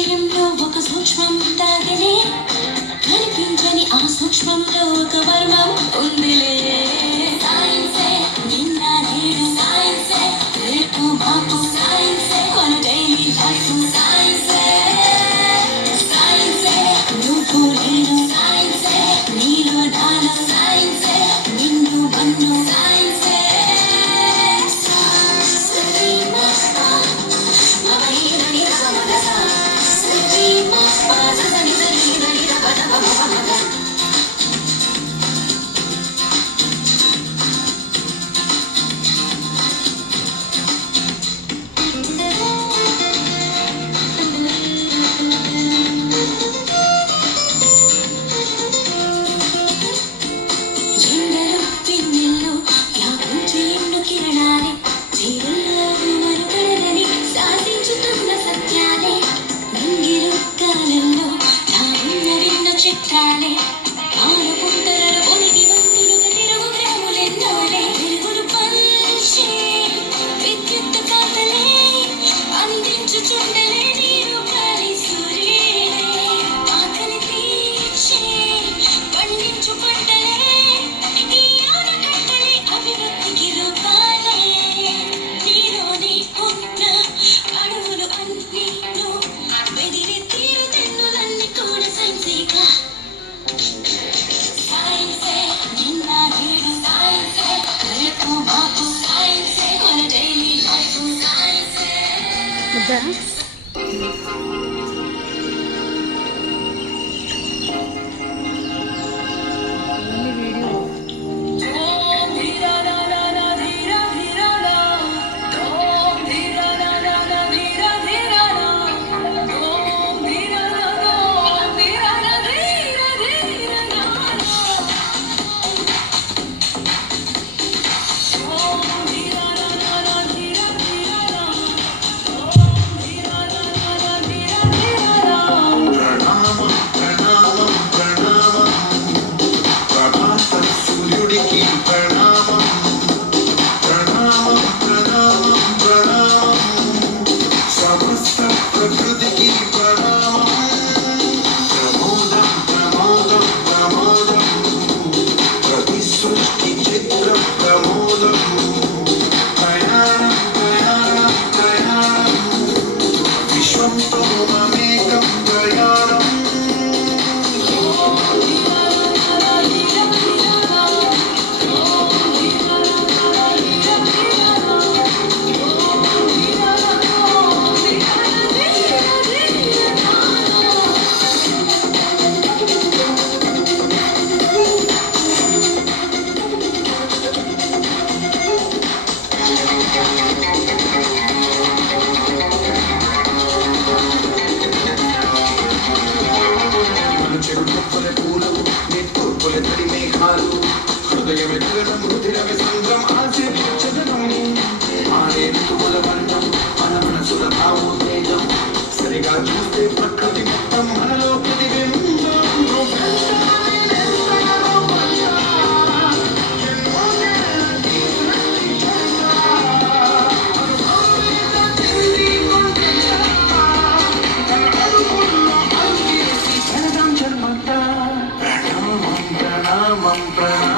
విషయంలో ఒక సూక్ష్మం దాగలే, కనిపించని ఆ సూక్ష్మంలో ఒక మర్మం ఉందిలే. సైన్సే నిన్న నేడు, సైన్సే రేపు మాపు, సైన్సే మన డైలీ లైఫ్, సైన్సే సైన్సే నువ్వు నేను, సైన్సే నీలో నాలో, సైన్సే నిన్ను మన్ను, సైన్సే చిట్టాలే పాలపుంతలలో పొదిగి వంతులుగా తిరుగు గ్రాములెన్నోలే, వెలుగులు పంచే విద్యుత్ కాంతలే అందించుచుండలే, నీరు కాలి సూర్యుడే ఆకలి తీర్చే పండించు పంటలే, ఈ ఆనకట్టలే అభివృద్ధికి రూపాలే, నీలోనే ఉన్న అడవులు అన్నీ వెదిరి తీరు తెన్నులన్నీ కూడా సైన్సేగా. సైన్సే నిన్న నేడు, సైన్సే రేపు మాపు, సైన్సే మన డైలీ లైఫ్, సైన్సే. సరిగా చూస్తే ప్రకృతి మొత్తం మనలో ప్రణామం ప్రణామం ప్రణామం.